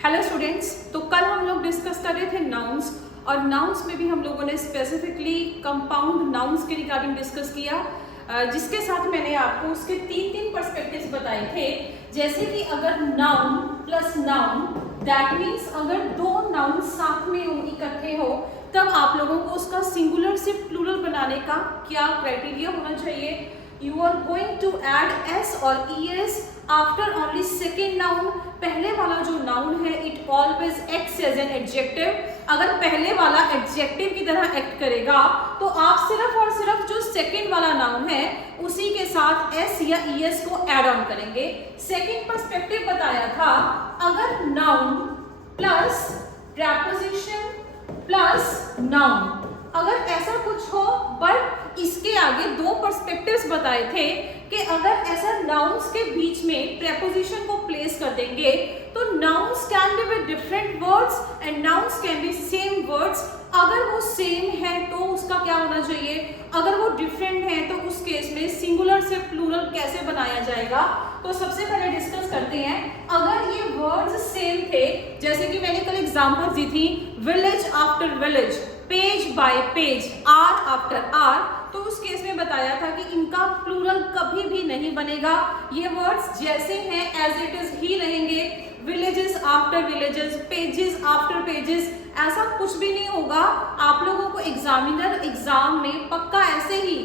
Hello students, तो कल हम लोग डिस्कस कर रहे थे नाउन्स, और नाउन्स में भी हम लोगों ने स्पेसिफिकली कंपाउंड नाउन्स के रिगार्डिंग डिस्कस किया, जिसके साथ मैंने आपको उसके तीन पर्सपेक्टिव्स बताए थे। जैसे कि अगर noun plus noun, that means अगर दो नाउन साथ में इकट्ठे हो तब आप लोगों को उसका सिंगुलर से प्लूरल बनाने का क्या क्राइटेरिया होना चाहिए। You are going to add s or es after only second noun। पहले वाला जो नाउन है it always acts as an adjective। अगर पहले वाला एडजेक्टिव की तरह एक्ट करेगा तो आप सिर्फ और सिर्फ जो सेकंड वाला नाउन है उसी के साथ s या es को ऐड ऑन करेंगे। सेकंड पर्सपेक्टिव बताया था, अगर noun plus preposition plus noun, अगर ऐसा कुछ हो, बट इसके आगे दो पर्सपेक्टिव्स बताए थे कि अगर ऐसा नाउन्स के बीच में प्रेपोजिशन को प्लेस कर देंगे तो nouns can be with different words and nouns can be same words. अगर वो सेम है तो उसका क्या होना चाहिए, अगर वो डिफरेंट है तो उस केस में सिंगुलर से प्लूरल कैसे बनाया जाएगा। तो सबसे पहले डिस्कस करते हैं, अगर ये वर्ड्स सेम थे, जैसे कि मैंने कल एग्जांपल दी थी village after village, page by page, hour after hour, तो उस केस में बताया था कि इनका प्लूरल कभी भी नहीं बनेगा। ये वर्ड्स जैसे हैं एज इट इज ही रहेंगे, villages after villages, pages after pages, ऐसा कुछ भी नहीं होगा। आप लोगों को एग्जामिनर एग्जाम में पक्का ऐसे ही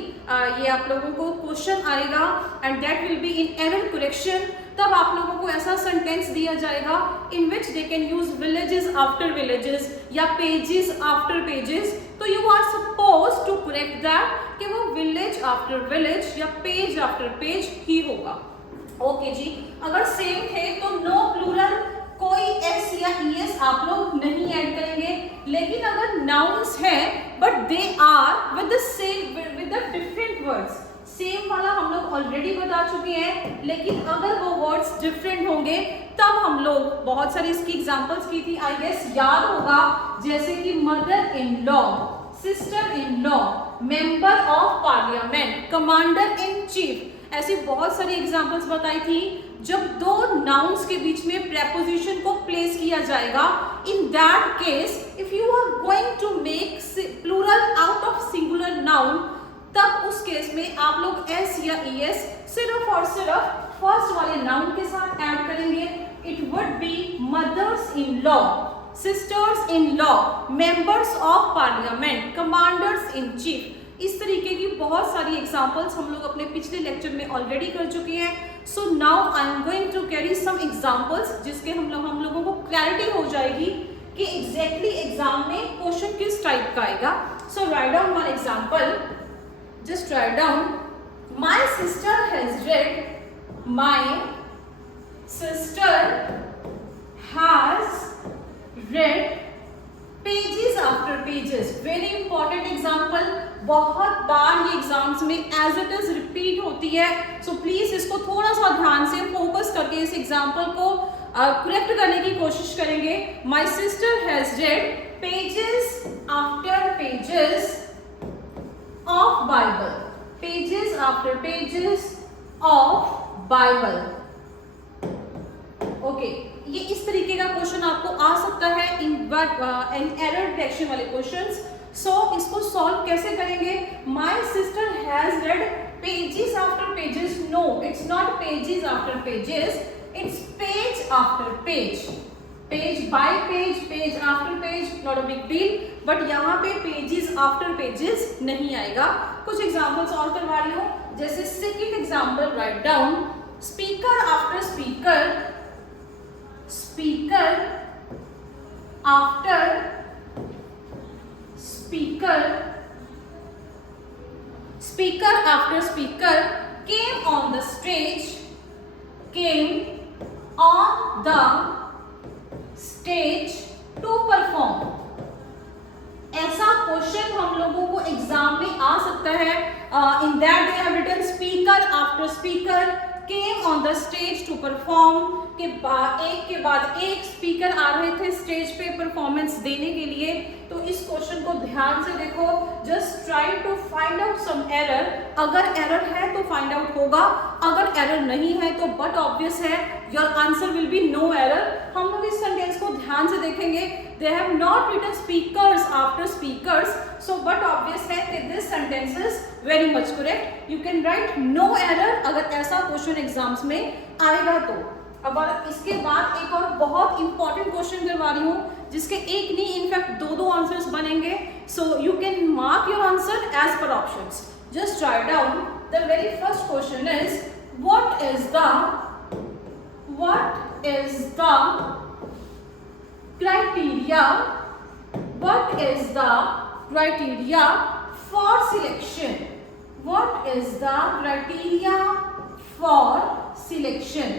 ये आप लोगों को क्वेश्चन आएगा and that will be in error correction. तब आप लोगों को ऐसा सेंटेंस दिया जाएगा in which they can use villages after villages या पेजेस आफ्टर पेजेस, तो you are suppose to correct that कि वो विलेज आफ्टर विलेज या पेज आफ्टर पेज ही होगा। ओके जी, अगर सेम थे तो नो प्लूरल, कोई एस या ईएस आप लोग नहीं ऐड करेंगे। लेकिन अगर नाउन्स हैं but they are with the same with the different words, same वाला हम लोग ऑलरेडी बता चुके हैं, लेकिन अगर वो वर्ड्स डिफरेंट होंगे तब हम लोग बहुत सारी इसकी एग्जांपल्स की थी, आई गेस याद होगा, जैसे कि mother in law, sister in law, member of parliament, commander in chief, ऐसी बहुत सारी एग्जांपल्स बताई थी। जब दो नाउन्स के बीच में प्रेपोजिशन को प्लेस किया जाएगा, in that case if you are going to make plural out of singular noun, तब उस केस में आप लोग एस या ईएस सिर्फ और सिर्फ फर्स्ट वाले नाउन के साथ ऐड करेंगे। It would be mother's in law, sisters in law, members of parliament, commanders in chief. इस तरीके की बहुत सारी एग्जांपल्स हम लोग अपने पिछले लेक्चर में ऑलरेडी कर चुके हैं। So now I am going to carry some examples जिसके हम लोगों को क्लैरिटी हो जाएगी कि एग्जैक्टली एग्जाम में क्वेश्चन किस टाइप का आएगा। So write down one example, just write down, my sister has read, my sister has read pages after pages. Very important example, बहुत बार ये एग्जाम्स में एज इट इज रिपीट होती है। सो प्लीज इसको थोड़ा सा ध्यान से फोकस करके इस एग्जाम्पल को करेक्ट करने की कोशिश करेंगे। My sister has read pages after pages of Bible, pages after pages of Bible. Okay, ये इस तरीके का क्वेश्चन आपको आ सकता है इन एरर डिटेक्शन वाले क्वेश्चंस। सो इसको सॉल्व कैसे करेंगे, my sister has read pages after pages, no it's not pages after pages, it's page after page, page by page, page after page, not a big deal, but यहाँ पे pages after pages नहीं आएगा। कुछ examples और करवा रही हूँ, जैसे second example, write down, speaker after speaker, speaker after speaker, speaker after speaker came on the stage, came on the stage to perform। ऐसा क्वेश्चन हम लोगों को एग्जाम में आ सकता है। In that they have written speaker after speaker came on the stage to perform, के एक के बाद एक स्पीकर आ रहे थे स्टेज पे परफॉर्मेंस देने के लिए। तो इस क्वेश्चन को ध्यान से देखो, just try to find out some error. अगर एरर है तो फाइंड आउट होगा, अगर एरर नहीं है तो बट ऑब्वियस है your answer will be no error. हम लोग इस सेंटेंस को ध्यान से देखेंगे। They have not written speakers after speakers, so but obvious है कि this sentence is very much correct. You can write no error अगर ऐसा क्वेश्चन एग्जाम्स में आएगा तो। अब इसके बाद एक और बहुत इंपॉर्टेंट क्वेश्चन करवा रही हूँ जिसके एक नहीं इनफैक्ट दो आंसर्स बनेंगे, so you can mark your answer as per options. Just write down the very first question is what is the criteria for selection? What is the criteria for selection?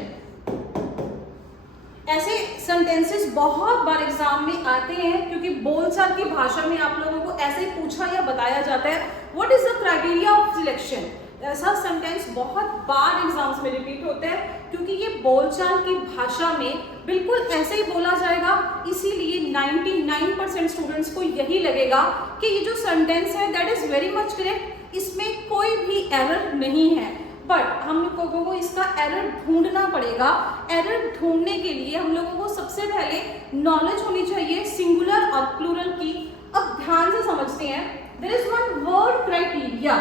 ऐसे sentences बहुत बार exam में आते हैं क्योंकि बोलचाल की भाषा में आप लोगों को ऐसे पूछा या बताया जाता है what is the criteria of selection. ऐसा सेंटेंस बहुत बार एग्जाम्स में रिपीट होता है क्योंकि ये बोलचाल की भाषा में बिल्कुल ऐसे ही बोला जाएगा, इसीलिए 99% स्टूडेंट्स को यही लगेगा कि ये जो सेंटेंस है that is very much correct, इसमें कोई भी एरर नहीं है। बट हम लोगों को इसका एरर ढूंढना पड़ेगा। एरर ढूंढने के लिए हम लोगों को सबसे पहले नॉलेज होनी चाहिए सिंगुलर और प्लूरल की। अब ध्यान से समझते हैं, there is one word criteria.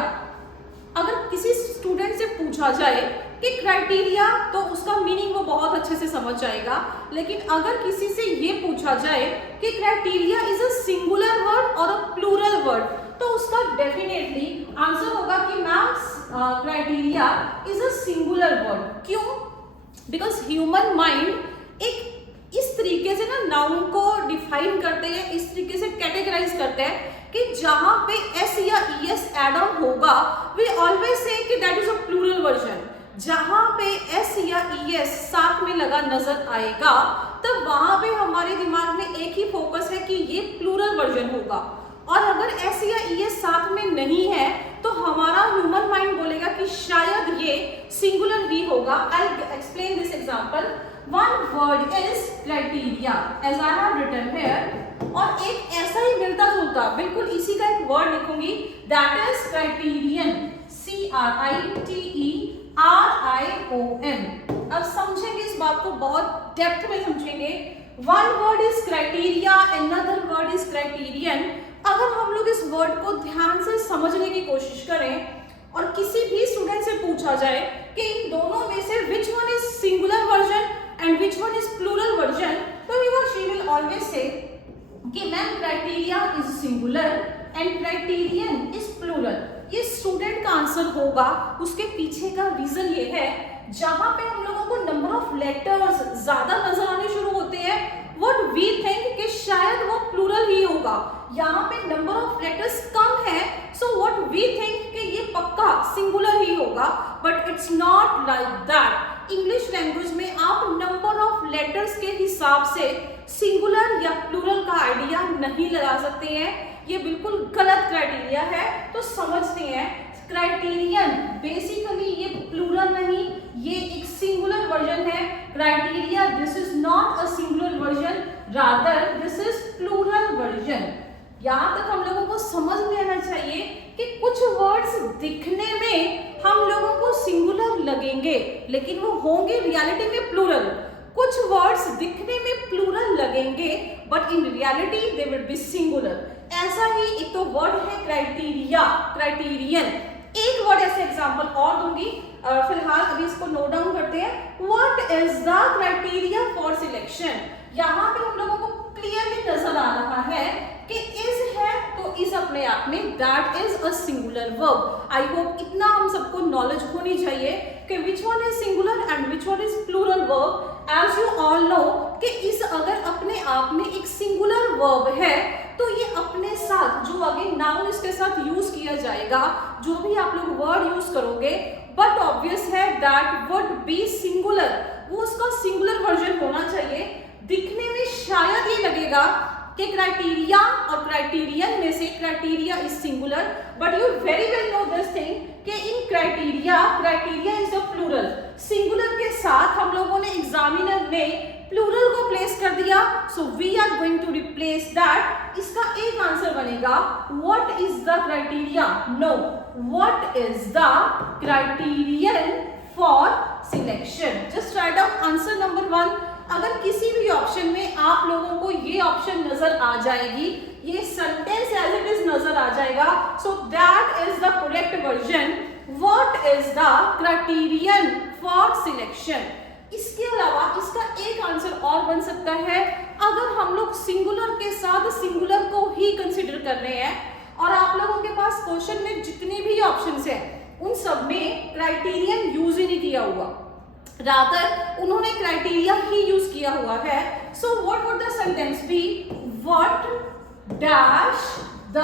अगर किसी स्टूडेंट से पूछा जाए कि क्राइटेरिया, तो उसका मीनिंग वो बहुत अच्छे से समझ जाएगा, लेकिन अगर किसी से ये पूछा जाए कि criteria is a singular word और अ प्लूरल वर्ड, तो उसका डेफिनेटली आंसर होगा कि ma'am criteria is a singular word. क्यों? बिकॉज ह्यूमन माइंड एक इस तरीके से ना नाउन को डिफाइन करते हैं, इस तरीके से कैटेगराइज करते हैं कि जहां पे एस या ईएस एड ऑन होगा वी ऑलवेज से कि that is a plural version. जहां पे एस या ईएस साथ में लगा नजर आएगा तब वहां पे हमारे दिमाग में एक ही फोकस है कि ये प्लूरल वर्जन होगा, और अगर एस या ईएस साथ में नहीं है तो हमारा ह्यूमन माइंड बोलेगा कि शायद ये सिंगुलर ही होगा। I explain this example. One word is criteria as I have written here, और एक ऐसा ही मिलता जुलता बिल्कुल इसी का एक वर्ड लिखूंगी दैट इज क्राइटेरियन, CRITERION। अब समझेंगे इस बात को, बहुत डेप्थ में समझेंगे। One word is criteria, another word is criterion. अगर हम लोग इस वर्ड को ध्यान से समझने की कोशिश करें और किसी भी स्टूडेंट से पूछा जाए कि इन दोनों में से which one is singular version and which one is plural version, तो ही और शी विल ऑलवेज से कि ma'am criteria is singular and criterion is plural. ये स्टूडेंट का आंसर होगा। उसके पीछे का रीजन ये है, जहां पे हम लोगों को नंबर ऑफ लेटर्स ज्यादा नजर आने शुरू होते हैं व्हाट वी थिंक कि शायद वो प्लूरल ही होगा। यहाँ पे नंबर ऑफ लेटर्स कम है, सो व्हाट वी थिंक कि ये पक्का सिंगुलर ही होगा, but it's not like that. English language में आप नंबर ऑफ लेटर्स के हिसाब से सिंगुलर या प्लूरल का आइडिया नहीं लगा सकते हैं। ये बिल्कुल गलत क्राइटेरिया है। तो समझते हैं, क्राइटेरियन बेसिकली ये प्लूरल नहीं, ये एक सिंगुलर वर्जन है। Criteria this is not a singular version, rather this is plural version. यहाँ तक हम लोगों को समझ में आना चाहिए कि कुछ वर्ड्स दिखने में हम लोगों को सिंगुलर लगेंगे लेकिन वो होंगे रियलिटी में प्लूरल। कुछ वर्ड्स दिखने में प्लूरल लगेंगे but in reality they will be singular. ऐसा ही एक तो वर्ड है क्राइटेरिया, क्राइटेरियन। एक वर्ड ऐसे एग्जांपल और दूंगी, फिलहाल अभी इसको नोट डाउन करते हैं। What is the criteria for selection? यहाँ पे हम लोगों को क्लियरली नजर आ रहा है कि इज है तो इज अपने आप में that is a singular verb. I hope इतना हम सबको नॉलेज होनी चाहिए कि which one is singular and which one is plural verb. As you all know कि इज अगर अपने आप में एक सिंगुलर वर्ब है तो ये अपने साथ जो आगे नाउन इसके साथ यूज किया जाएगा, जो भी आप लोग वर्ड यूज करोगे, बट ऑब्वियस है दैट वुड बी सिंगुलर, वो उसका सिंगुलर वर्जन होना चाहिए। दिखने में शायद ये लगेगा कि क्राइटेरिया और क्राइटेरियन में से criteria is singular, but you very well know this thing कि in criteria, criteria is a plural. Singular के साथ हम लोगों ने एग्जामिनर ने प्लूरल को प्लेस कर दिया, so we are going to replace that. इसका एक आंसर बनेगा what is the criteria? No, what is the criterion for selection. Just write down answer number 1। अगर किसी भी ऑप्शन में आप लोगों को ये ऑप्शन नजर आ जाएगी, ये सेंटेंस एज इट इज नजर आ जाएगा, सो that is the correct version. What is the criterion for selection. इसके अलावा इसका एक आंसर और बन सकता है, अगर हम लोग सिंगुलर के साथ सिंगुलर को ही कंसिडर कर रहे हैं और आप लोगों के पास क्वेश्चन में जितने भी ऑप्शंस हैं उन सब में क्राइटेरियन यूज ही नहीं किया हुआ, रादर उन्होंने क्राइटेरिया ही यूज किया हुआ है। So what would the sentence be, what dash the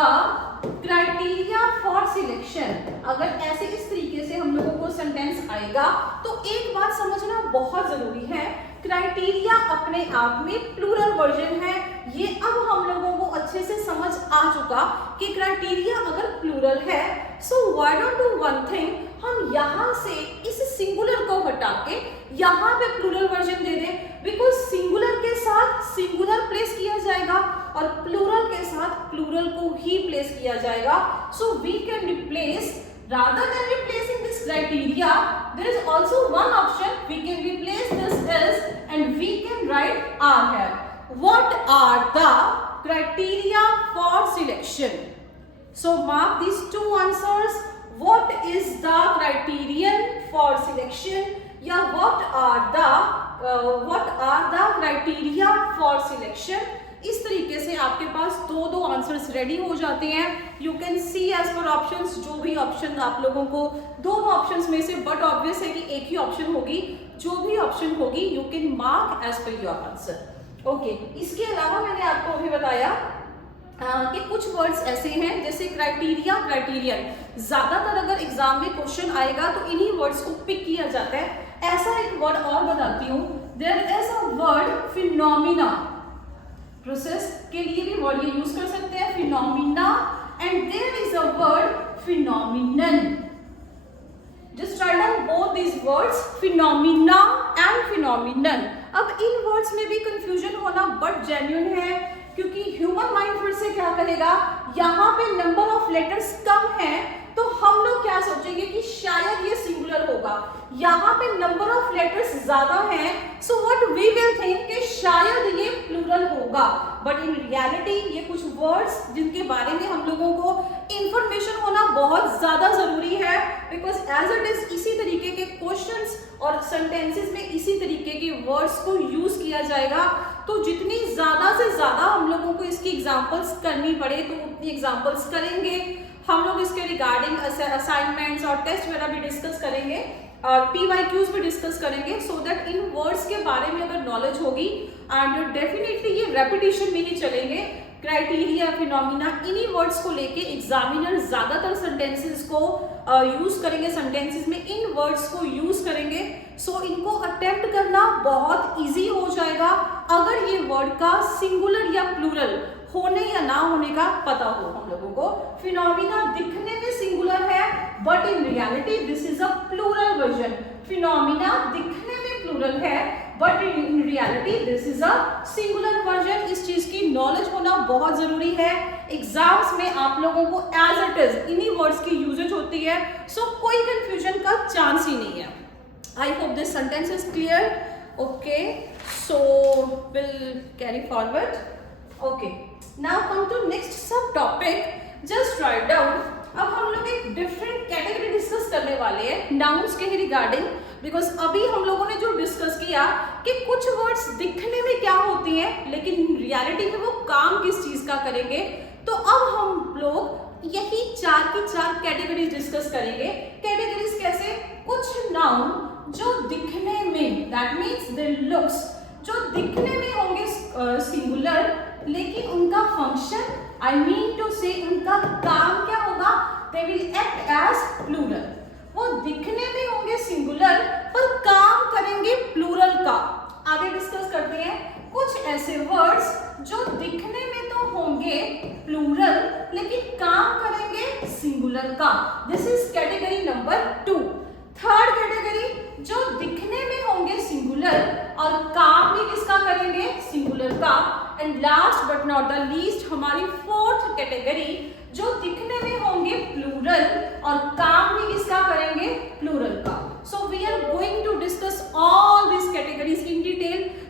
criteria for selection. अगर ऐसे इस तरीके से हम लोगों को सेंटेंस आएगा तो एक बात समझना बहुत जरूरी है, क्राइटेरिया अपने आप में प्लूरल वर्जन है। ये अब हम लोगों को अच्छे से समझ आ चुका कि क्राइटेरिया अगर प्लूरल है, so why don't do one thing, हम यहाँ से इस सिंगुलर को हटा के यहाँ पे प्लूरल वर्जन दे दें, बिकॉज सिंगुलर के साथ सिंगुलर प्लेस किया जाएगा और प्लूरल के साथ प्लूरल को ही प्लेस किया जाएगा। So we can replace, rather than replacing this criteria, there is also one option, we can replace this as and we can write R here. What are the criteria for selection? So mark these two answers. What is the criterion for selection? या what are the criteria for selection? इस तरीके से आपके पास दो answers ready हो जाते हैं। You can see as per options, जो भी ऑप्शन आप लोगों को दोनों ऑप्शंस में से, बट ऑब्वियस है कि एक ही ऑप्शन होगी, जो भी ऑप्शन होगी you can mark as per your answer. Okay, इसके अलावा मैंने आपको अभी बताया कि कुछ वर्ड्स ऐसे हैं जैसे क्राइटेरिया, क्राइटेरियन, ज्यादातर अगर एग्जाम में क्वेश्चन आएगा तो इन्हीं वर्ड्स को पिक किया जाता है। ऐसा एक वर्ड और बताती हूँ, there is a word phenomena, process के लिए भी वर्ड ये यूज कर सकते हैं phenomena, and there is a word phenomenon. Just write down both these words, phenomena and phenomenon. अब इन वर्ड्स में भी कंफ्यूजन होना बट जेन्युइन है, क्योंकि ह्यूमन माइंड फिर से क्या करेगा, यहाँ पे नंबर ऑफ लेटर्स कम है तो हम लोग क्या सोचेंगे कि शायद ये सिंगुलर होगा, यहाँ पे नंबर ऑफ लेटर्स ज्यादा हैं, so what we will think कि शायद ये प्लूरल होगा, बट इन रियलिटी ये कुछ वर्ड्स जिनके बारे में हम लोगों को इंफॉर्मेशन होना बहुत ज्यादा जरूरी है, बिकॉज एज इट इज इसी तरीके के क्वेश्चंस और सेंटेंसेस में इसी तरीके के वर्ड्स को यूज किया जाएगा। तो जितनी ज्यादा से ज्यादा हम लोगों को इसकी एग्जांपल्स करनी पड़े तो उतनी एग्जांपल्स करेंगे। हम लोग इसके रिगार्डिंग असाइनमेंट्स और टेस्ट वगैरह भी डिस्कस करेंगे और PYQs भी डिस्कस करेंगे, सो दैट इन वर्ड्स के बारे में अगर नॉलेज होगी, एंड डेफिनेटली ये रेपिटेशन में ही चलेंगे। क्राइटेरिया, फिनोमिना, इन्हीं वर्ड्स को लेके एग्जामिनर ज्यादातर सेंटेंसेस को यूज करेंगे, सेंटेंसेस में इन वर्ड्स को यूज करेंगे। सो इनको अटेम्प्ट करना बहुत इजी हो जाएगा अगर ये वर्ड का सिंगुलर या प्लूरल होने या ना होने का पता हो हम लोगों को। फिनोमिना दिखने में सिंगुलर है but in reality this is a plural version. Phenomena दिखने में प्लूरल है but in reality this is a singular version. इस चीज की नॉलेज होना बहुत जरूरी है। एग्जाम्स में आप लोगों को एज इट इज इन्हीं वर्ड्स की यूजेज होती है, सो कोई कंफ्यूजन का चांस ही नहीं है। I hope this sentence is clear. Okay, so will carry forward. Okay, now come to next सब टॉपिक, जस्ट राइट डाउन। अब हम लोग एक डिफरेंट कैटेगरी डिस्कस करने वाले हैं नाउन्स के रिगार्डिंग, बिकॉज अभी हम लोगों ने जो डिस्कस किया कि कुछ वर्ड्स दिखने में क्या होती हैं लेकिन रियलिटी में वो काम किस चीज का करेंगे। तो अब हम लोग यही चार की चार कैटेगरीज डिस्कस करेंगे। कैटेगरीज कैसे, कुछ नाउन जो दिखने में, दैट मीन्स द लुक्स, जो दिखने में होंगे सिंगुलर लेकिन उनका फंक्शन, आई मीन टू से उनका काम क्या होगा, they will act as plural. वो दिखने में होंगे सिंगुलर पर काम करेंगे प्लूरल का। आगे डिस्कस करते हैं कुछ ऐसे वर्ड्स जो दिखने में तो होंगे प्लूरल लेकिन काम करेंगे सिंगुलर का। This is category number 2। Third category जो दिखने में होंगे सिंगुलर और काम भी किसका करेंगे, सिंगुलर का। And last but not the least हमारी फोर्थ कैटेगरी जो दिखने में होंगे प्लूरल और काम भी किसका करेंगे, प्लूरल का। सो वी आर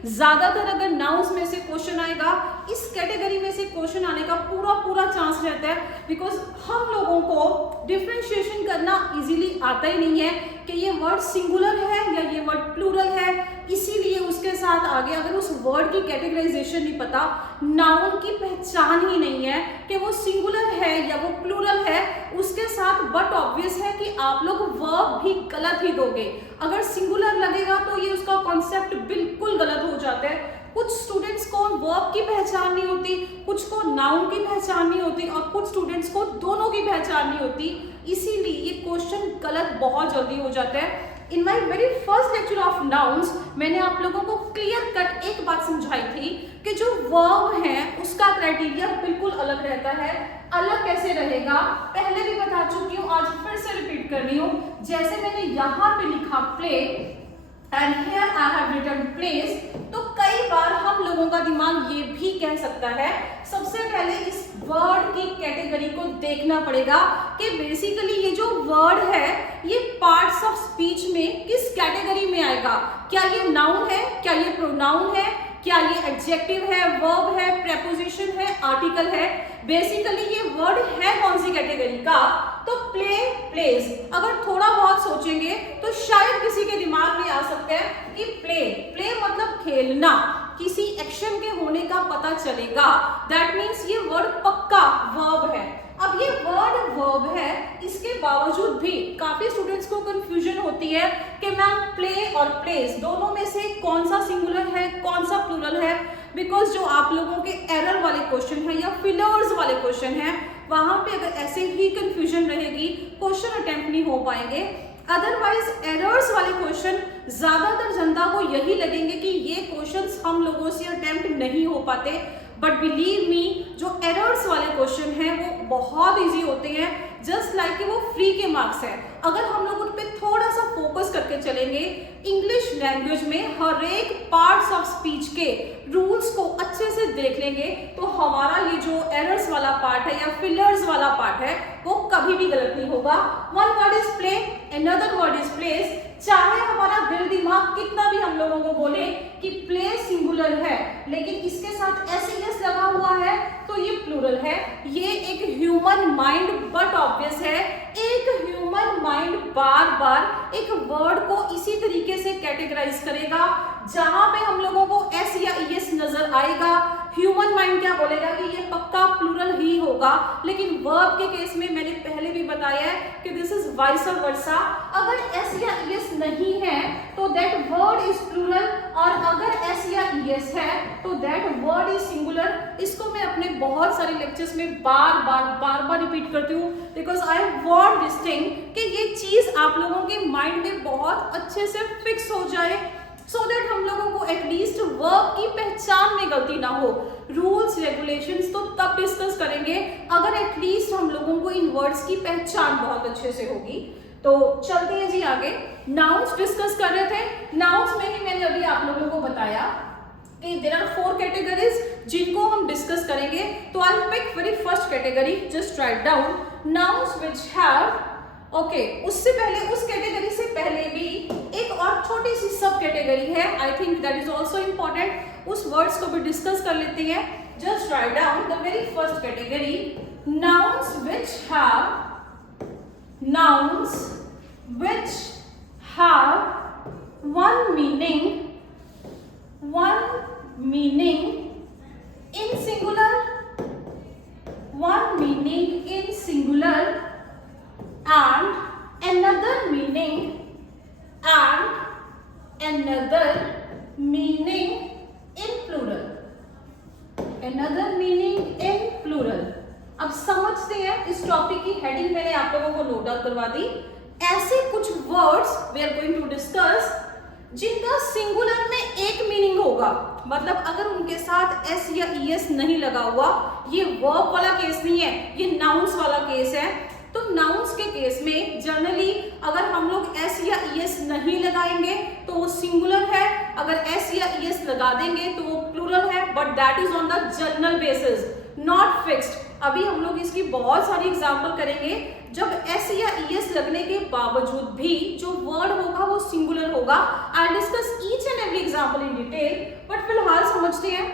ज्यादातर अगर नाउन्स में से क्वेश्चन आएगा, इस कैटेगरी में से क्वेश्चन आने का पूरा चांस रहता है, बिकॉज हम लोगों को डिफरेंशिएशन करना इजीली आता ही नहीं है कि ये वर्ड सिंगुलर है या ये वर्ड प्लूरल है। इसीलिए उसके साथ आगे अगर उस वर्ड की कैटेगराइजेशन नहीं पता, नाउन की पहचान ही नहीं है कि वो सिंगुलर है या वो प्लूरल है, उसके साथ बट ऑब्वियस है कि आप लोग वर्ब भी गलत ही दोगे। अगर सिंगुलर लगेगा तो ये उसका कॉन्सेप्ट बिल्कुल गलत हो जाता है। कुछ स्टूडेंट्स को वर्ब की पहचान नहीं होती, कुछ को नाउन की पहचान नहीं होती और कुछ स्टूडेंट्स को दोनों की पहचान नहीं होती। इसीलिए ये क्वेश्चन गलत बहुत जल्दी हो जाता है। In my very first lecture of nouns मैंने आप लोगों को क्लियर कट एक बात समझाई थी कि जो वर्ब है उसका क्राइटेरिया बिल्कुल अलग रहता है। अलग कैसे रहेगा पहले भी बता चुकी हूँ, आज फिर से रिपीट कर रही हूँ। जैसे मैंने यहाँ पे लिखा play and here I have written place, तो कई बार हम लोगों का दिमाग ये भी कह सकता है, सबसे पहले इस वर्ड की कैटेगरी को देखना पड़ेगा कि बेसिकली ये जो वर्ड है ये पार्ट्स ऑफ स्पीच में किस कैटेगरी में आएगा। क्या ये नाउन है, क्या ये प्रोनाउन है, क्या ये एडजेक्टिव है, वर्ब है, प्रेपोजिशन है, आर्टिकल है। बेसिकली ये वर्ड है कौन सी कैटेगरी का, तो प्ले, प्लेस। अगर थोड़ा बहुत सोचेंगे तो शायद किसी के दिमाग में आ सकता है कि प्ले, प्ले मतलब खेलना, किसी एक्शन के होने का पता चलेगा। दैट मीन्स ये वर्ड पक्का वर्ब है। अब ये वर्ड वर्ब है, इसके बावजूद भी काफी स्टूडेंट्स को कंफ्यूजन होती है कि मैम प्ले और प्लेस दोनों में से कौन सा सिंगुलर है, कौन सा प्लूरल है। बिकॉज जो आप लोगों के एरर वाले क्वेश्चन है या फिलर्स वाले क्वेश्चन है, वहां पे अगर ऐसे ही कंफ्यूजन रहेगी क्वेश्चन अटेम्प्ट नहीं हो पाएंगे। अदरवाइज एरर्स वाले क्वेश्चन ज्यादातर जनता को यही लगेंगे कि ये क्वेश्चंस हम लोगों से अटेम्प्ट नहीं हो पाते, बट बिलीव मी जो एरर्स वाले क्वेश्चन हैं वो बहुत इजी होते हैं, जस्ट लाइक कि वो फ्री के मार्क्स है। अगर हम लोग उन पे थोड़ा सा फोकस करके चलेंगे, इंग्लिश लैंग्वेज में हर एक पार्ट्स ऑफ स्पीच के रूल्स को अच्छे से देख लेंगे, तो हमारा ये जो एरर्स वाला पार्ट है या फिलर्स वाला पार्ट है वो कभी भी गलत नहीं होगा। One word is play, another word is place. चाहे हमारा दिल दिमाग कितना भी हम लोगों को बोले कि प्ले सिंगुलर है, लेकिन इसके साथ एस लगा हुआ है तो ये प्लूरल है। ये एक ह्यूमन माइंड बट ऑब्वियस है, एक ह्यूमन माइंड बार बार एक वर्ड को इसी तरीके से कैटेगराइज करेगा, जहां पे हम लोगों को एस या ईएस नजर आएगा, ह्यूमन माइंड क्या बोलेगा कि ये पक्का प्लूरल ही होगा। लेकिन वर्ब के केस में मैंने पहले भी बताया है कि दिस इज वाइस वर्सा। अगर एस या ईएस नहीं है तो दैट वर्ड इज प्लूरल, और अगर एस या ईएस है तो दैट वर्ड इज सिंगुलर। इसको मैं अपने बहुत सारे लेक्चर्स में बार बार रिपीट करती हूँ, because I want this thing कि ये चीज आप लोगों के माइंड में बहुत अच्छे से फिक्स हो जाए, सो दैट हम लोगों को एटलीस्ट वर्ब की पहचान में गलती ना हो। रूल्स रेगुलेशंस तो तब डिस्कस करेंगे अगर एटलीस्ट हम लोगों को इन वर्ड्स की पहचान बहुत अच्छे से होगी। तो चलते हैं जी आगे। नाउन्स डिस्कस कर रहे थे। नाउन्स में ही मैंने अभी आप लोगों को बताया कि देयर आर 4 कैटेगरीज जिनको हम डिस्कस करेंगे। तो I will pick very first category, just write down nouns which have, okay, उससे पहले उस कैटेगरी से पहले भी एक और छोटी सी सब कैटेगरी है, I think that is also important. उस वर्ड्स को भी डिस्कस कर लेते हैं। Just write down the very first category, nouns which have, nouns which have one meaning in singular, one meaning in singular and another meaning in plural, another meaning in plural। अब समझते हैं, इस topic की heading मैंने आप लोगों को note down करवा दी। ऐसे कुछ words we are going to discuss जिनका सिंगुलर में एक मीनिंग होगा, मतलब अगर उनके साथ एस या ईएस नहीं लगा हुआ, ये वर्ब वाला केस नहीं है, ये नाउन्स वाला केस है। तो नाउन्स के केस में जनरली अगर हम लोग एस या ईएस नहीं लगाएंगे तो वो सिंगुलर है, अगर एस या ईएस लगा देंगे तो वो प्लूरल है, but that is on the general basis, not fixed. अभी हम लोग इसकी बहुत सारी एग्जांपल करेंगे जब एस या ईएस लगने के बावजूद भी जो वर्ड होगा वो सिंगुलर होगा। I discuss each and every example in detail, but फिलहाल समझते हैं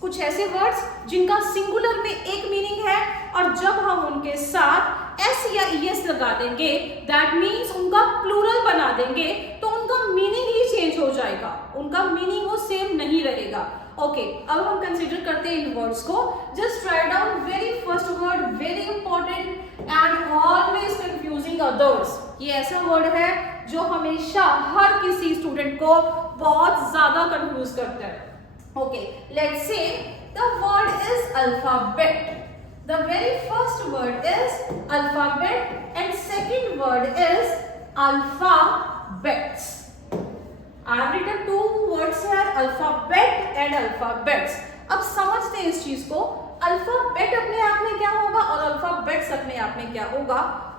कुछ ऐसे वर्ड्स जिनका सिंगुलर में एक मीनिंग है और जब हम उनके साथ एस या ईएस लगा देंगे, दैट मीन्स उनका प्लूरल बना देंगे, तो उनका मीनिंग ही चेंज हो जाएगा, उनका मीनिंग वो सेम नहीं रहेगा। ओके, अब हम कंसीडर करते हैं इन वर्ड्स को। Just write down very first word, very important and always confusing others. ये ऐसा वर्ड है जो हमेशा हर किसी स्टूडेंट को बहुत ज्यादा कंफ्यूज करता है। Okay, let's say the word is alphabet. The very first word is alphabet and second word is alphabets. I have written two words here, alphabet and alphabets. अब समझते हैं इस चीज को। अल्फाबेट अपने आप में क्या होगा और अल्फाबेट्स अपने आप में क्या होगा।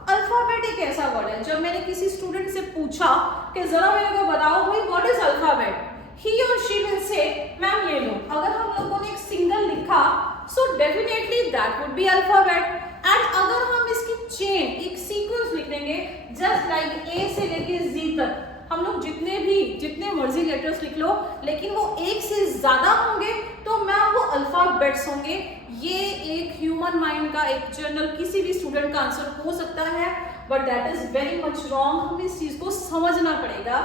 अल्फाबेट एक ऐसा वर्ड है, जब मैंने किसी स्टूडेंट से पूछा कि जरा मेरे को बताओ भाई what is alphabet, he or she will say ma'am ये लो। अगर हम लोगों ने एक सिंगल लिखा so definitely that would be alphabet, and अगर हम इसकी चेन एक सीक्वेंस लिख देंगे just like A से लेके Z तक, हम लोग जितने मर्जी लेटर्स लिख लो लेकिन वो एक से ज्यादा होंगे तो मैम वो अल्फाबेट्स होंगे। ये एक ह्यूमन माइंड का एक जनरल किसी भी स्टूडेंट का आंसर हो सकता है, but that is very much wrong. हमें इस चीज को समझना पड़ेगा।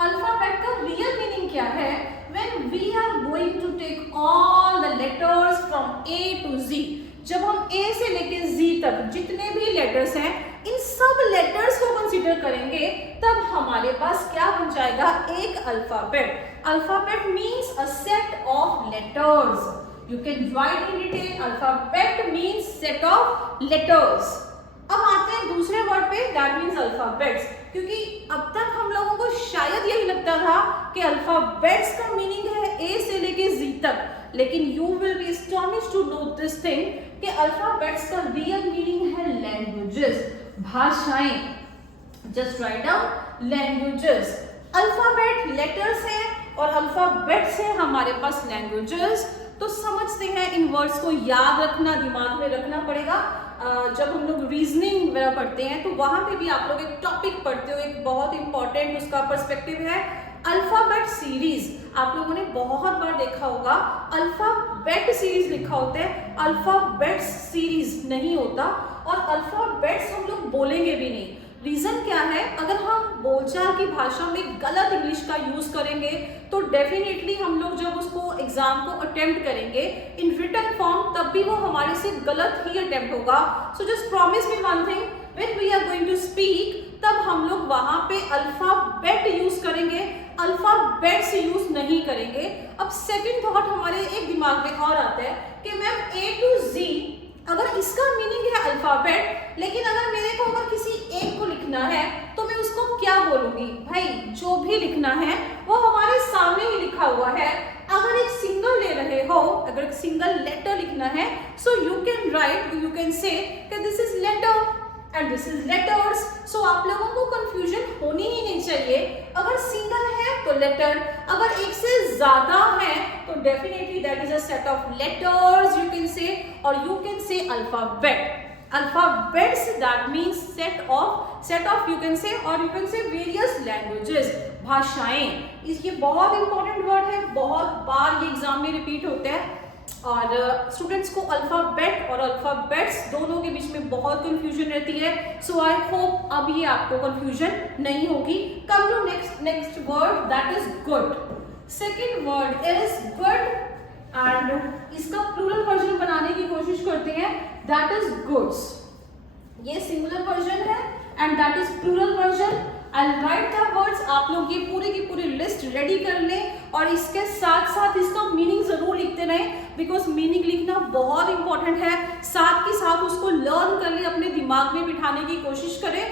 अल्फाबेट का रियल मीनिंग क्या है? When we are going to take all the letters from A to Z, जब हम A से लेके Z तक जितने भी लेटर्स हैं इन सब लेटर्स को कंसीडर करेंगे, तब हमारे पास क्या बन जाएगा? एक alphabet. Alphabet means a set of letters. You can right in detail, alphabet means set of letters. अब आते हैं दूसरे वर्ड पे, दैट मीन्स अल्फाबेट्स। क्योंकि अब तक हम लोगों को शायद यही लगता था कि अल्फाबेट्स का मीनिंग है ए से लेके जी तक, लेकिन you will be astonished to know this thing कि अल्फाबेट्स का रियल मीनिंग है लैंग्वेजेस, भाषाएं। Just write down languages. Alphabet letters हैं और अल्फाबेट से हमारे पास लैंग्वेजेस। तो समझते हैं इन वर्ड्स को याद रखना, दिमाग में रखना पड़ेगा। जब हम लोग रीजनिंग वगैरह पढ़ते हैं तो वहां पे भी आप लोग एक टॉपिक पढ़ते हो, एक बहुत इंपॉर्टेंट उसका पर्सपेक्टिव है अल्फाबेट सीरीज। आप लोगों ने बहुत बार देखा होगा अल्फाबेट सीरीज लिखा होता है, अल्फाबेट्स सीरीज नहीं होता, और अल्फाबेट्स हम लोग बोलेंगे भी नहीं। रीजन क्या है? अगर हम बोलचाल की भाषा में गलत इंग्लिश का यूज करेंगे तो डेफिनेटली हम लोग जब उसको एग्जाम को अटेम्प्ट करेंगे इन रिटन फॉर्म, तब भी वो हमारे से गलत ही अटेम्प्ट होगा। So just promise me one thing, when we are going to speak तब हम लोग वहां पे अल्फाबेट यूज करेंगे, अल्फाबेट्स यूज नहीं करेंगे। अब सेकंड थॉट हमारे एक दिमाग में और आता है कि मैम ए टू जी, अगर इसका मीनिंग है अल्फाबेट, लेकिन अगर मेरे को अगर किसी एक को लिखना है तो मैं उसको क्या बोलूंगी? भाई जो भी लिखना है वो हमारे सामने ही लिखा हुआ है। अगर एक सिंगल ले रहे हो, अगर एक सिंगल लेटर लिखना है, so you can write, you can say this is letter and this is letters. सो आप लोगों को कंफ्यूजन होनी ही नहीं चाहिए। अगर सिंगल है तो लेटर, अगर एक से ज्यादा है तो definitely that is a set of letters you can say, और you can say alphabet. Alphabets that means set of you can say, और you can say various languages, भाषाएं। ये बहुत इंपॉर्टेंट वर्ड है, बहुत बार ये एग्जाम में रिपीट होता है, और स्टूडेंट्स को अल्फाबेट और अल्फाबेट्स दोनों के बीच में बहुत कंफ्यूजन रहती है। सो आई होप अब ये आपको कंफ्यूजन नहीं होगी। Come to next word, that is good. Second word is good, and इसका प्लूरल वर्जन बनाने की कोशिश करते हैं, दैट इज गुड्स। ये सिंगुलर वर्जन है and that is plural version. I'll write the words, आप लोग ये पूरी की पूरी लिस्ट रेडी कर लें और इसके साथ साथ इसका मीनिंग जरूर लिखते रहें, बिकॉज मीनिंग लिखना बहुत इंपॉर्टेंट है। साथ के साथ उसको लर्न कर लें, अपने दिमाग में बिठाने की कोशिश करें,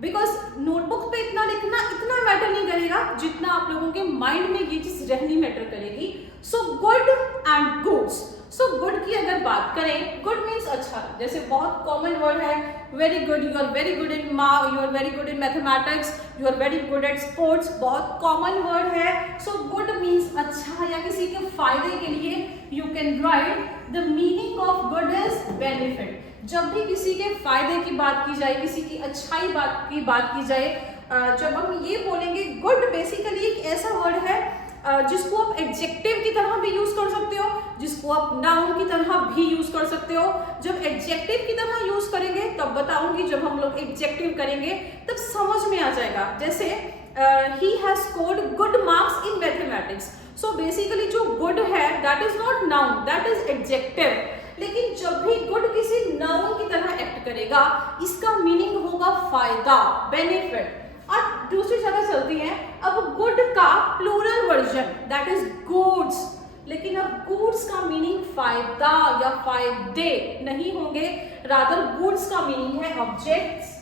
बिकॉज नोटबुक पे इतना लिखना इतना मैटर नहीं करेगा जितना आप लोगों के माइंड में ये चीज रहनी मैटर करेगी। So good and goods. So good की अगर बात करें, गुड मीन्स अच्छा, जैसे बहुत कॉमन वर्ड है very good, you are very good in you are very good in mathematics, you are very good at sports, बहुत कॉमन वर्ड है। सो गुड मीन्स अच्छा या किसी के फायदे के लिए। You can right the meaning of good is benefit. जब भी किसी के फायदे की बात की जाए, किसी की अच्छाई की बात की जाए, जब हम ये बोलेंगे गुड, बेसिकली एक ऐसा वर्ड है जिसको आप एडजेक्टिव की तरह भी यूज कर सकते हो, जिसको आप नाउन की तरह भी यूज कर सकते हो। जब एडजेक्टिव की तरह यूज करेंगे तब बताऊंगी, जब हम लोग एडजेक्टिव करेंगे तब समझ में आ जाएगा। जैसे he has scored good marks in mathematics. So basically जो गुड है that is not noun, that is adjective. लेकिन जब भी गुड किसी नाउन की तरह एक्ट करेगा इसका मीनिंग होगा फायदा, बेनिफिट। और दूसरी जगह चलती हैं, अब गुड का plural version that is goods, लेकिन अब गुड्स का मीनिंग फायदा या फायदे नहीं होंगे, रादर गुड्स का मीनिंग है objects.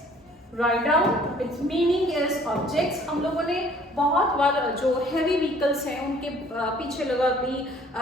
Write down, it's meaning is objects. हम लोगों ने बहुत बार जो हैवी व्हीकल्स हैं उनके पीछे लगा भी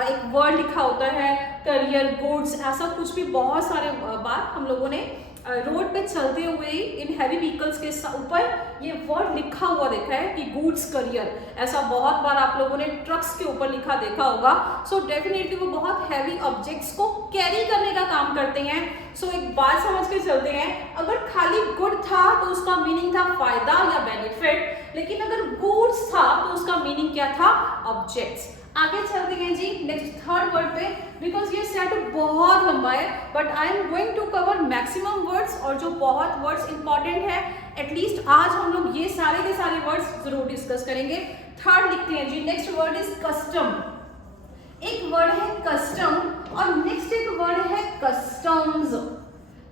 एक वर्ड लिखा होता है, करियर, गुड्स, ऐसा कुछ भी बहुत सारे बार हम लोगों ने रोड पे चलते हुए इन हैवी व्हीकल्स के ऊपर ये वर्ड लिखा हुआ देखा है कि गुड्स करियर। ऐसा बहुत बार आप लोगों ने ट्रक्स के ऊपर लिखा देखा होगा। सो डेफिनेटली वो बहुत हैवी ऑब्जेक्ट्स को कैरी करने का काम करते हैं। सो एक बात समझ के चलते हैं, अगर खाली गुड था तो उसका मीनिंग था फायदा या बेनिफिट, लेकिन अगर गुड्स था तो उसका मीनिंग क्या था, ऑब्जेक्ट्स। आगे चलते हैं जी नेक्स्ट थर्ड वर्ड पे, बिकॉज ये सेट बहुत लंबा है but I am going to cover maximum words, और जो बहुत वर्ड्स इंपॉर्टेंट है एटलीस्ट आज हम लोग ये सारे के सारे वर्ड्स जरूर डिस्कस करेंगे। थर्ड लिखते हैं जी, नेक्स्ट वर्ड इज कस्टम। एक वर्ड है कस्टम और नेक्स्ट एक वर्ड है कस्टम्स।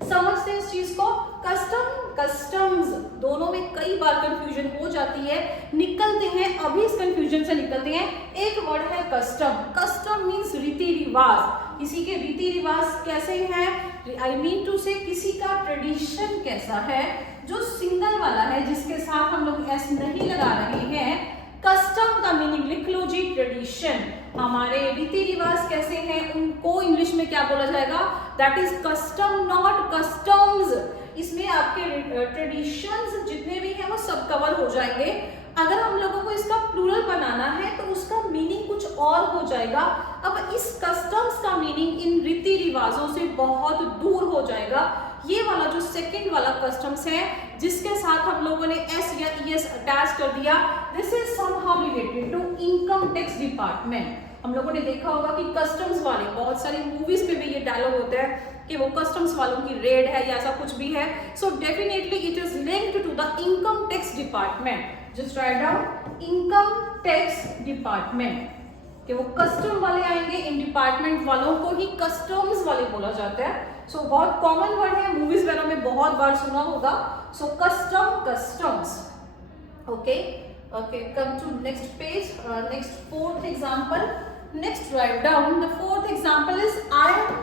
समझते हैं इस चीज को, कस्टम कस्टम्स दोनों में कई बार कंफ्यूजन हो जाती है, निकलते हैं अभी इस कंफ्यूजन से निकलते हैं। एक वर्ड है कस्टम। कस्टम मीन्स रीति रिवाज, किसी के रीति रिवाज कैसे हैं, आई मीन टू से किसी का ट्रेडिशन कैसा है, जो सिंगल वाला है जिसके साथ हम लोग एस नहीं लगा रहे हैं। कस्टम का मीनिंग लिख लो जी, ट्रेडिशन। हमारे रीति रिवाज कैसे हैं उनको इंग्लिश में क्या बोला जाएगा, that is custom not customs. इसमें आपके ट्रेडिशंस जितने भी हैं वो सब कवर हो जाएंगे। अगर हम लोगों को इसका प्लूरल बनाना है तो उसका मीनिंग कुछ और हो जाएगा। अब इस कस्टम्स का मीनिंग इन रीति रिवाजों से बहुत दूर हो जाएगा। ये वाला जो सेकंड वाला कस्टम्स है जिसके साथ हम लोगों ने एस या ईएस अटैच कर दिया, this is somehow related to income tax department. हम लोगों ने देखा होगा कि कस्टम्स वाले, बहुत सारी मूवीज पे भी ये डायलॉग होता है कि वो कस्टम्स वालों की रेड है या ऐसा कुछ भी है। So definitely it is linked to the income tax department. Just write down, income tax department, कि वो कस्टम वाले आएंगे, इन डिपार्टमेंट वालों को ही कस्टम्स वाले बोला जाता है। सो बहुत कॉमन वर्ड है, मूवीज वगैरह में बहुत बार सुना होगा। So custom, customs. Okay okay, come to next page, next fourth example. Next write down, the fourth example is iron.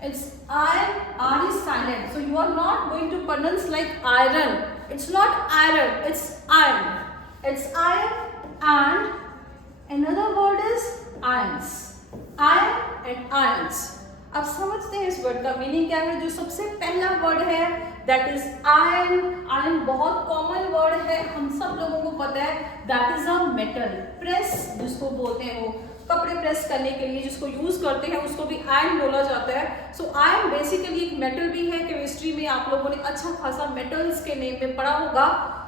It's iron, R is silent, so you are not going to pronounce like iron. It's not iron, it's iron. It's iron and another word is irons. Iron and irons. अब समझते हैं इस word का meaning क्या है। जो सबसे पहला वर्ड है दैट इज आयरन। आयरन बहुत कॉमन वर्ड है, हम सब लोगों को पता है, that is a metal. Press जिसको बोलते हैं, वो कपड़े प्रेस करने के लिए जिसको यूज करते हैं उसको भी आयरन बोला जाता है। सो आयरन बेसिकली एक मेटल भी है। केमिस्ट्री में आप लोगों ने अच्छा खासा मेटल्स के नेम में पढ़ा होगा,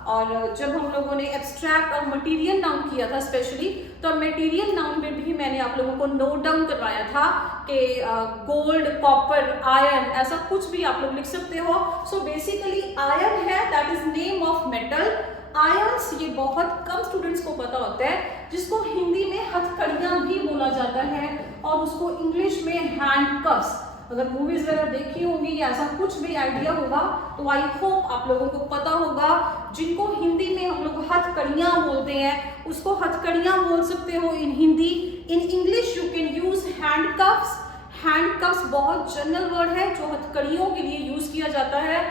और जब हम लोगों ने एब्स्ट्रैक्ट और मटेरियल नाउन किया था स्पेशली, तो मटेरियल नाउन में भी मैंने आप लोगों को नोट डाउन करवाया था कि गोल्ड, कॉपर, आयरन, ऐसा कुछ भी आप लोग लिख सकते हो। सो बेसिकली आयरन है, that is name of metal. Irons ये बहुत कम स्टूडेंट्स को पता होता है, जिसको हिंदी में हथकड़ियां भी बोला जाता है और उसको इंग्लिश में हैंडकफ्स। अगर मूवीज वगैरह देखी होंगी या ऐसा कुछ भी आइडिया होगा तो आई होप आप लोगों को पता होगा। जिनको हिंदी में हम लोग हथकड़ियां बोलते हैं उसको हथकड़ियां बोल सकते हो in Hindi. In English you can use handcuffs. Handcuffs बहुत जनरल वर्ड है जो हथकड़ियों के लिए यूज किया जाता है।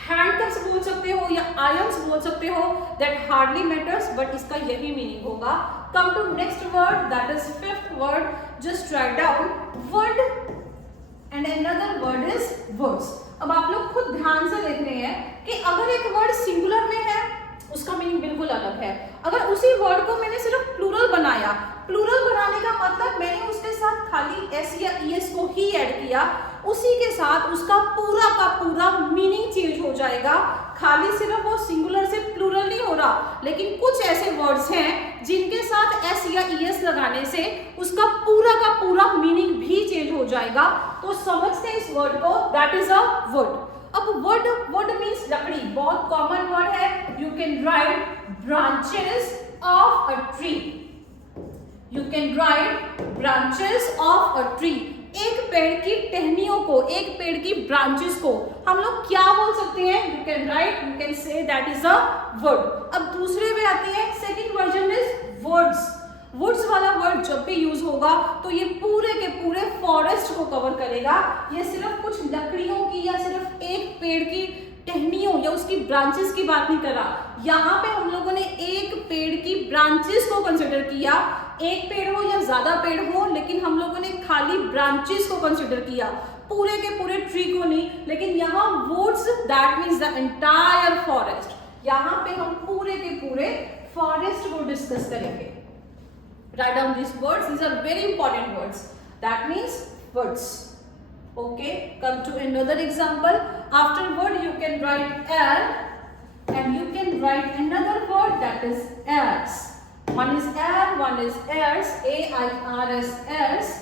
हैंडकफ्स बोल सकते हो या आयरन्स बोल सकते हो, दैट हार्डली मैटर्स, बट इसका यही मीनिंग होगा। Come to next word, that is fifth word. Just write down word and another word is words. अब आप लोग खुद ध्यान से देख रहे हैं कि अगर एक वर्ड सिंगुलर में है उसका मीनिंग बिल्कुल अलग है। अगर उसी वर्ड को मैंने सिर्फ प्लूरल बनाया, प्लूरल बनाने का मतलब मैंने उसके साथ खाली एस या ईएस को ही ऐड किया, उसी के साथ उसका पूरा का पूरा मीनिंग चेंज हो जाएगा। खाली सिर्फ वो सिंगुलर से प्लूरल नहीं हो रहा, लेकिन कुछ ऐसे वर्ड्स हैं जाने से उसका पूरा का पूरा मीनिंग भी चेंज हो जाएगा। तो समझते हैं इस वर्ड को, दैट इज अ वुड। अब वुड मीन्स लकड़ी, बहुत कॉमन वर्ड है। You can right branches of a tree, you can right branches of a tree. एक पेड़ की टहनियों को, एक पेड़ की ब्रांचेस को हम लोग क्या बोल सकते हैं? You can write, you can say that is a wood. अब दूसरे में आते हैं, second version is woods. Woods वाला वर्ड जब भी यूज होगा तो ये पूरे के पूरे फॉरेस्ट को कवर करेगा। ये सिर्फ कुछ लकड़ियों की या सिर्फ एक पेड़ की टहनियों या उसकी ब्रांचेस की बात नहीं कर रहा। यहाँ पे हम लोगों ने एक पेड़ की ब्रांचेस को कंसिडर किया, एक पेड़ हो या ज्यादा पेड़ हो, लेकिन हम लोगों ने खाली ब्रांचेस को कंसिडर किया, पूरे के पूरे ट्री को नहीं। लेकिन यहाँ woods that means the entire forest. यहाँ पे हम पूरे के पूरे फॉरेस्ट को डिस्कस करेंगे। Write down these words. These are very important words. That means woods. Okay. Come to another example. After word, you can write air, and you can write another word that is airs. One is air, one is airs. A-I-R-S, airs.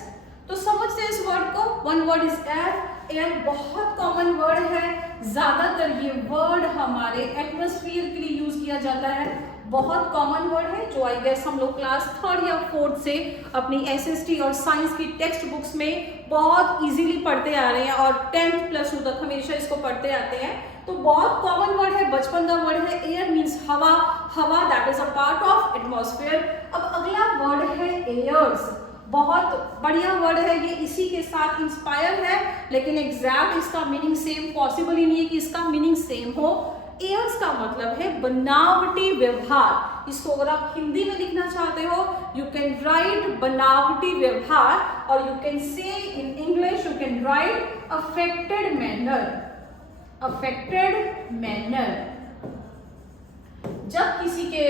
तो समझते हैं इस word को। One word is air. Air बहुत common word है। ज्यादातर ये word हमारे एटमॉस्फेयर के लिए यूज किया जाता है। बहुत कॉमन वर्ड है जो आई गेस हम लोग क्लास 3rd या 4th से अपनी एसएसटी और साइंस की टेक्स्ट बुक्स में बहुत इजीली पढ़ते आ रहे हैं और 10th प्लस 2 तक हमेशा इसको पढ़ते आते हैं। तो बहुत कॉमन वर्ड है, बचपन का वर्ड है। एयर मीन्स हवा, हवा that is a part of atmosphere. अब अगला वर्ड है एयर्स। बहुत बढ़िया वर्ड है ये, इसी के साथ इंस्पायर है, लेकिन एग्जैक्ट इसका मीनिंग सेम पॉसिबल ही नहीं है कि इसका मीनिंग सेम हो। एयर्स का मतलब है बनावटी व्यवहार। इसको अगर आप हिंदी में लिखना चाहते हो, यू कैन राइट बनावटी व्यवहार, और यू कैन से इन English you can right affected manner, affected manner. जब किसी के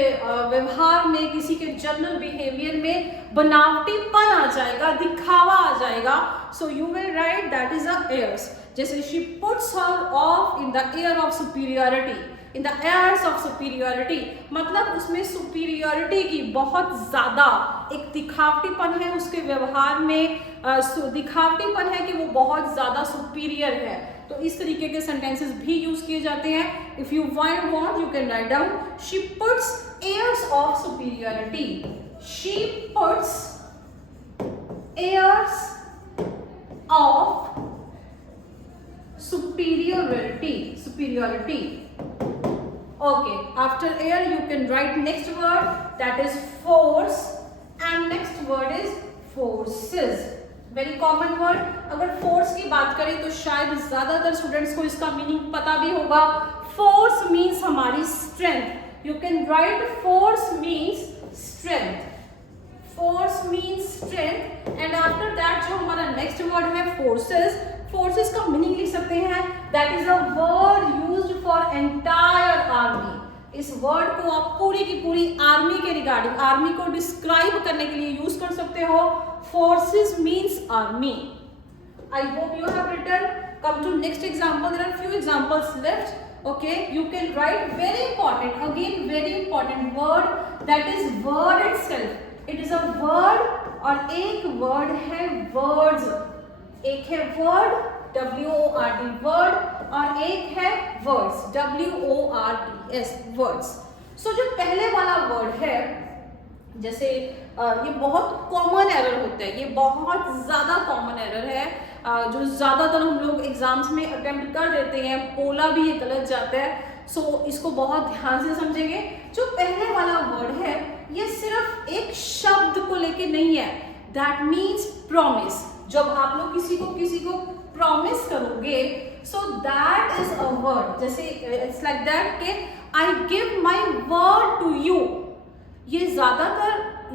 व्यवहार में, किसी के जनरल बिहेवियर में बनावटीपन आ जाएगा, दिखावा आ जाएगा, so you will write that is a airs. जैसे she puts her off in the air of superiority, in the airs of superiority, मतलब उसमें सुपीरियरिटी की बहुत ज्यादा एक दिखावटीपन है उसके व्यवहार में, दिखावटीपन है कि वो बहुत ज्यादा सुपीरियर है। तो इस तरीके के सेंटेंसेस भी यूज किए जाते हैं। If you want you can write down she puts airs of superiority, she puts airs of superiority, superiority. Okay, after air you can write next word that is force, and next word is forces. Very common word. अगर force की बात करें तो शायद ज्यादातर students को इसका meaning पता भी होगा। force means हमारी strength. You can write force means strength. force means strength, and after that जो हमारा next word है forces, फोर्सेस का मीनिंग लिख सकते हैं that is a word used for entire army. इस वर्ड को आप पूरी की पूरी आर्मी के रिगार्डिंग, आर्मी को डिस्क्राइब करने के लिए यूज कर सकते हो। Forces means army. I hope you have written. Come to next example, there are few examples left. Okay, you can write very important, again very important word that is word itself. It is a word, और एक word है words. एक है word WORD word, और एक है words WORDS words. सो जो पहले वाला वर्ड है, जैसे ये बहुत कॉमन एरर होता है, ये बहुत ज्यादा कॉमन एरर है जो ज्यादातर हम लोग एग्जाम्स में अटेम्प्ट कर देते हैं, बोला भी ये गलत जाता है। सो इसको बहुत ध्यान से समझेंगे। जो पहले वाला वर्ड है ये सिर्फ एक शब्द को लेके नहीं है, दैट मीन्स प्रॉमिस। जब आप लोग किसी को प्रॉमिस करोगे, so that is a word. जैसे इट्स लाइक दैट के I give my word to you. ये ज्यादातर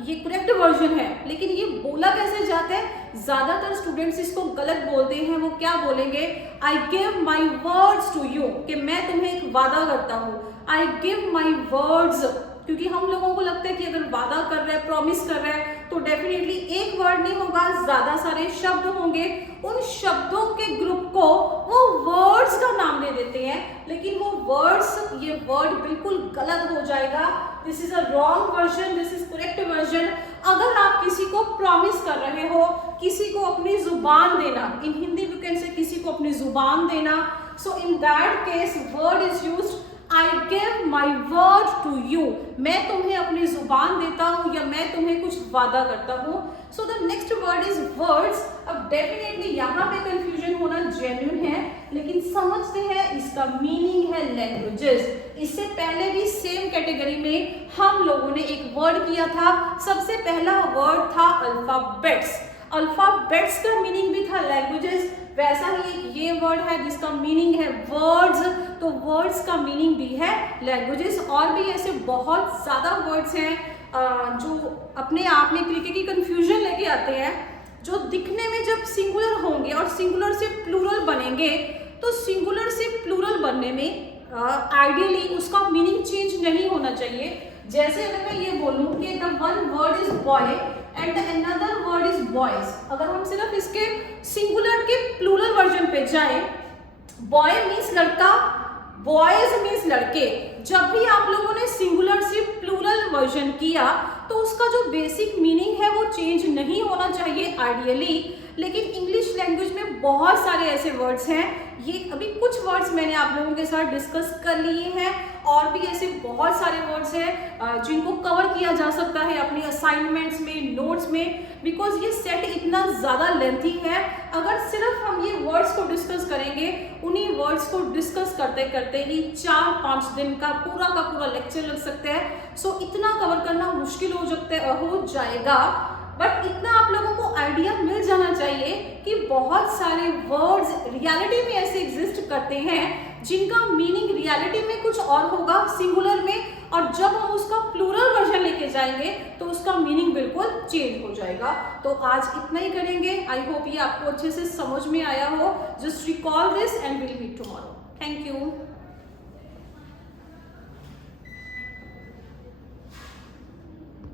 ये करेक्ट वर्जन है, लेकिन ये बोला कैसे जाता है? ज्यादातर स्टूडेंट्स इसको गलत बोलते हैं। वो क्या बोलेंगे? I give my words to you, कि मैं तुम्हें एक वादा करता हूँ। आई गिव माई वर्ड्स, क्योंकि हम लोगों को लगता है कि अगर वादा कर रहा है, प्रॉमिस कर रहा है, तो डेफिनेटली एक वर्ड नहीं होगा, ज्यादा सारे शब्द होंगे। उन शब्दों के ग्रुप को वो वर्ड्स का नाम दे देते हैं, लेकिन वो वर्ड्स, ये वर्ड बिल्कुल गलत हो जाएगा। This is a wrong version, this is correct version. अगर आप किसी को प्रॉमिस कर रहे हो, किसी को अपनी जुबान देना, इन हिंदी वी कैन से किसी को अपनी जुबान देना, so in that case word is used I give my word to you. मैं तुम्हें अपनी जुबान देता हूँ या मैं तुम्हें कुछ वादा करता हूँ. So the next word is words. अब डेफिनेटली यहाँ पे कंफ्यूजन होना जेन्युइन है, लेकिन समझते हैं इसका मीनिंग है लैंग्वेजेस. इससे पहले भी सेम कैटेगरी में हम लोगों ने एक वर्ड किया था. सबसे पहला वर्ड था अल्फाबेट्स. अल्फाबेट्स का मीनिंग भी था लैंग्वेजेस. वैसा ही एक ये वर्ड है जिसका मीनिंग है वर्ड्स, तो वर्ड्स का मीनिंग भी है लैंग्वेजेस. और भी ऐसे बहुत ज़्यादा वर्ड्स हैं जो अपने आप में क्रिकेट की कंफ्यूजन लेके आते हैं, जो दिखने में जब सिंगुलर होंगे और सिंगुलर से प्लूरल बनेंगे, तो सिंगुलर से प्लूरल बनने में आइडियली उसका मीनिंग चेंज नहीं होना चाहिए. जैसे अगर मैं ये बोलूँ कि the one word is boy and another word is boys, अगर हम सिर्फ इसके सिंगुलर के प्लूरल वर्जन पे जाए, बॉय मीन्स लड़का, बॉयज मीन्स लड़के. जब भी आप लोगों ने सिंगुलर से प्लूरल वर्जन किया तो उसका जो बेसिक मीनिंग है वो चेंज नहीं होना चाहिए आइडियली. लेकिन इंग्लिश लैंग्वेज में बहुत सारे ऐसे वर्ड्स हैं, ये अभी कुछ वर्ड्स मैंने आप लोगों के साथ डिस्कस कर लिए हैं, और भी ऐसे बहुत सारे वर्ड्स हैं जिनको कवर किया जा सकता है अपनी असाइनमेंट्स में, नोट्स में, बिकॉज ये सेट इतना ज़्यादा लेंथी है. अगर सिर्फ हम ये वर्ड्स को डिस्कस करेंगे, उन्हीं वर्ड्स को डिस्कस करते करते ही 4-5 दिन का पूरा लेक्चर लग सकता है. सो इतना कवर करना मुश्किल हो जाएगा. बट इतना आप लोगों को आइडिया मिल जाना चाहिए कि बहुत सारे वर्ड्स रियलिटी में ऐसे एग्जिस्ट करते हैं जिनका मीनिंग रियलिटी में कुछ और होगा सिंगुलर में, और जब हम उसका प्लूरल वर्जन लेके जाएंगे तो उसका मीनिंग बिल्कुल चेंज हो जाएगा. तो आज इतना ही करेंगे. आई होप ये आपको अच्छे से समझ में आया हो. Just recall this and will meet tomorrow. Thank you.